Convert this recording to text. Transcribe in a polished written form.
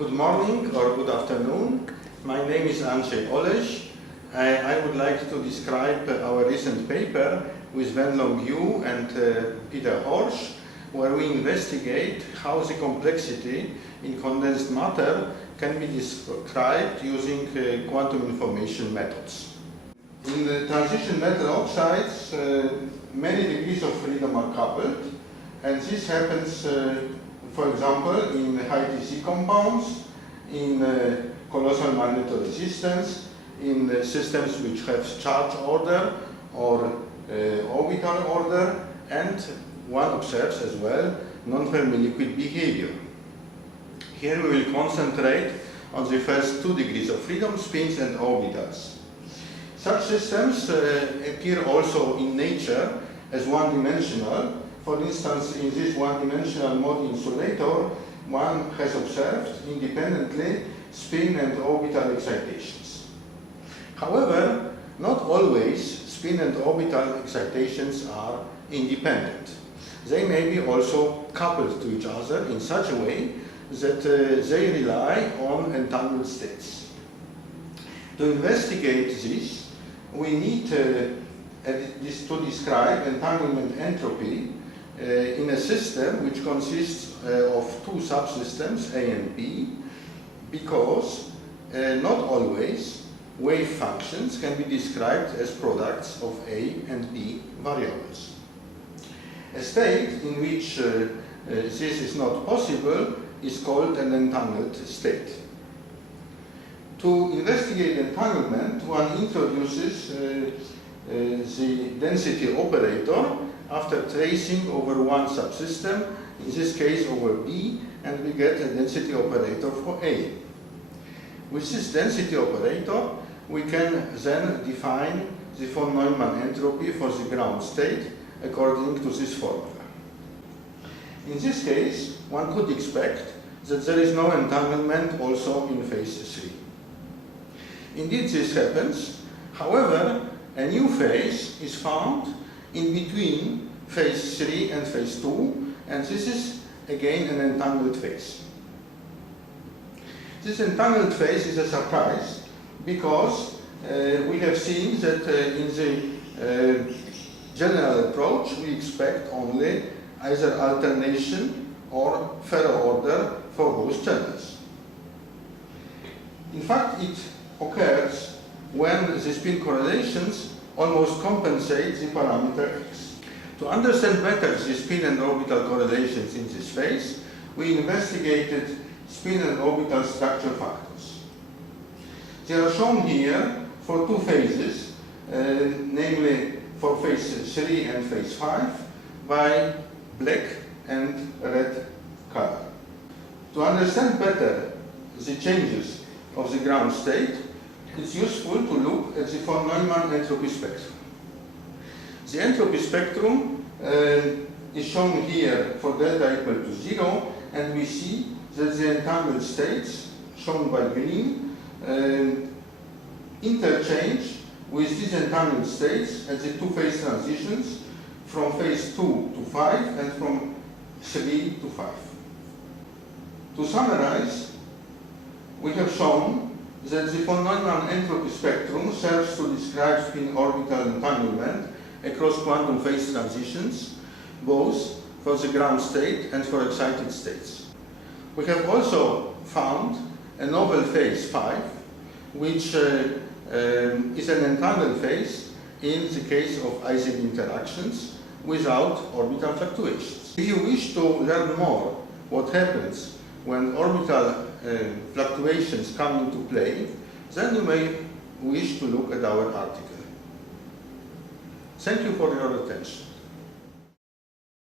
Good morning or good afternoon. My name is Andrzej Oleś. I would like to describe our recent paper with Wen-Long You and Peter Horsch, where we investigate how the complexity in condensed matter can be described using quantum information methods. In the transition metal oxides, many degrees of freedom are coupled, and this happens for example, in high TC compounds, in colossal magnetoresistance, in systems which have charge order or orbital order, and one observes as well non-Fermi liquid behavior. Here we will concentrate on the first 2 degrees of freedom, spins and orbitals. Such systems appear also in nature as one-dimensional. For instance, in this one-dimensional mode insulator, one has observed independently spin and orbital excitations. However, not always spin and orbital excitations are independent. They may be also coupled to each other in such a way that they rely on entangled states. To investigate this, we need to describe entanglement entropy in a system which consists of 2 subsystems, A and B, because not always wave functions can be described as products of A and B variables. A state in which this is not possible is called an entangled state. To investigate entanglement, one introduces the density operator after tracing over one subsystem, in this case over B, and we get a density operator for A. With this density operator, we can then define the von Neumann entropy for the ground state according to this formula. In this case, one could expect that there is no entanglement also in phase 3. Indeed, this happens. However, a new phase is found in between phase 3 and phase 2, and this is again an entangled phase. This entangled phase is a surprise because we have seen that in the general approach we expect only either alternation or ferro order for both channels. In fact, it occurs when the spin correlations almost compensate the parameter x. To understand better the spin and orbital correlations in this phase, we investigated spin and orbital structure factors. They are shown here for 2 phases, namely for phase 3 and phase 5, by black and red color. To understand better the changes of the ground state, it's useful to look at the von Neumann entropy spectrum. The entropy spectrum is shown here for delta equal to 0, and we see that the entangled states, shown by green, interchange with these entangled states at the 2 phase transitions from phase 2 to 5 and from 3 to 5. To summarize, we have shown that the von Neumann entropy spectrum serves to describe spin orbital entanglement across quantum phase transitions, both for the ground state and for excited states. We have also found a novel phase 5, which is an entangled phase in the case of IZB interactions without orbital fluctuations. If you wish to learn more what happens when orbital fluctuations come into play, then you may wish to look at our article. Thank you for your attention.